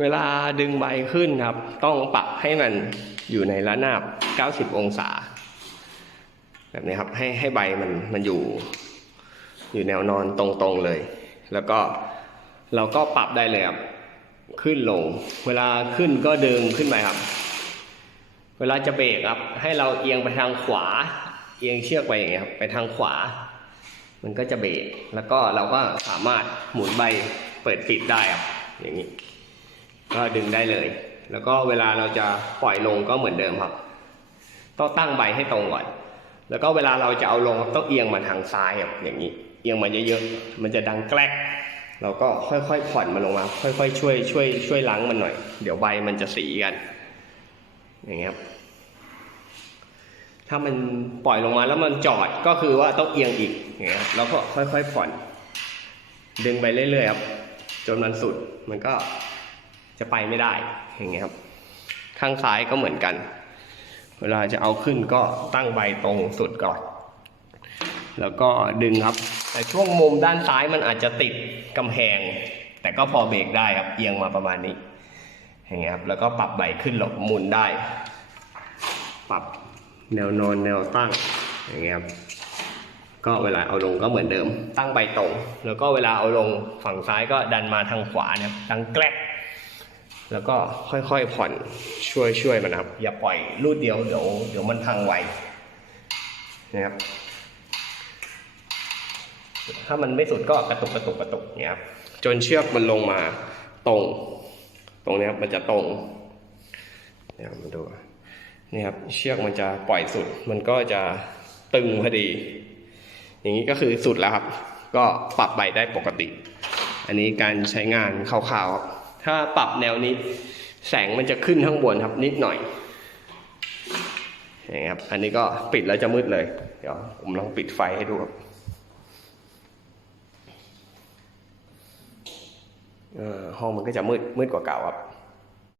เวลาดึงใบขึ้นครับ ต้องปรับให้มันอยู่ในระนาบ 90 องศา แบบนี้ครับให้ให้ใบมันมันอยู่ อยู่แนวนอนตรงๆเลย แล้วก็เราก็ปรับได้เลยครับขึ้นลง เวลาขึ้นก็ดึงขึ้นไปครับ เวลาจะเบรกครับ ให้เราเอียงไปทางขวา เอียงเชือกไปอย่างเงี้ยครับไปทางขวา มันก็จะเบรกแล้วก็เราก็สามารถหมุนใบเปิดปิดได้ครับอย่างนี้ ก็ดึงได้เลย แล้วก็เวลาเราจะปล่อยลงก็เหมือนเดิมครับ ต้องตั้งใบให้ตรงก่อน แล้วก็เวลาเราจะเอาลงต้องเอียงมาทางซ้ายครับอย่างนี้ เอียงมาเยอะๆ มันจะดังแกลกเราก็ค่อยๆผ่อนมันลงมา ค่อยๆช่วยช่วยช่วยล้างมันหน่อย เดี๋ยวใบมันจะสีกัน อย่างเงี้ยครับถ้ามันปล่อยลงมาแล้วมันจอดก็คือว่าต้องเอียงอีกอย่างเงี้ยครับแล้วก็ค่อยๆผ่อน ดึงไปเรื่อยๆครับ จนมันสุดมันก็ จะไปไม่ได้อย่างเงี้ยครับข้างซ้ายก็เหมือนกัน เวลาจะเอาขึ้นก็ตั้งใบตรงสุดก่อน แล้วก็ดึงครับ แต่ช่วงมุมด้านซ้ายมันอาจจะติดกำแพง แต่ก็พอเบรกได้ครับเอียงมาประมาณนี้อย่างเงี้ยครับแล้วก็ปรับใบขึ้นหลบมุนได้ ปรับแนวนอนแนวตั้งอย่างเงี้ยครับก็เวลาเอาลงก็เหมือนเดิม ตั้งใบตรง แล้วก็เวลาเอาลงฝั่งซ้ายก็ดันมาทางขวาเนี่ยดังแกลก แล้วก็ค่อยๆผ่อนช่วยช่วยมันนะครับ อย่าปล่อยรูดเดียวเดี๋ยวเดี๋ยวมันพังไวนะครับ ถ้ามันไม่สุดก็กระตุกกระตุกกระตุกเนี่ยครับจนเชือกมันลงมาตรง ตรงนี้ครับมันจะตรงเนี่ยมาดูนี่ครับเชือกมันจะปล่อยสุด มันก็จะตึงพอดี อย่างนี้ก็คือสุดแล้วครับ ก็ปรับใบได้ปกติ อันนี้การใช้งานคร่าวๆครับ ถ้าปรับแนวนี้ แสงมันจะขึ้นข้างบนครับนิดหน่อยอย่างนี้ครับ อันนี้ก็ปิดแล้วจะมืดเลย เดี๋ยวผมลองปิดไฟให้ดูครับห้องมันก็จะมืดมืดกว่าเก่าครับ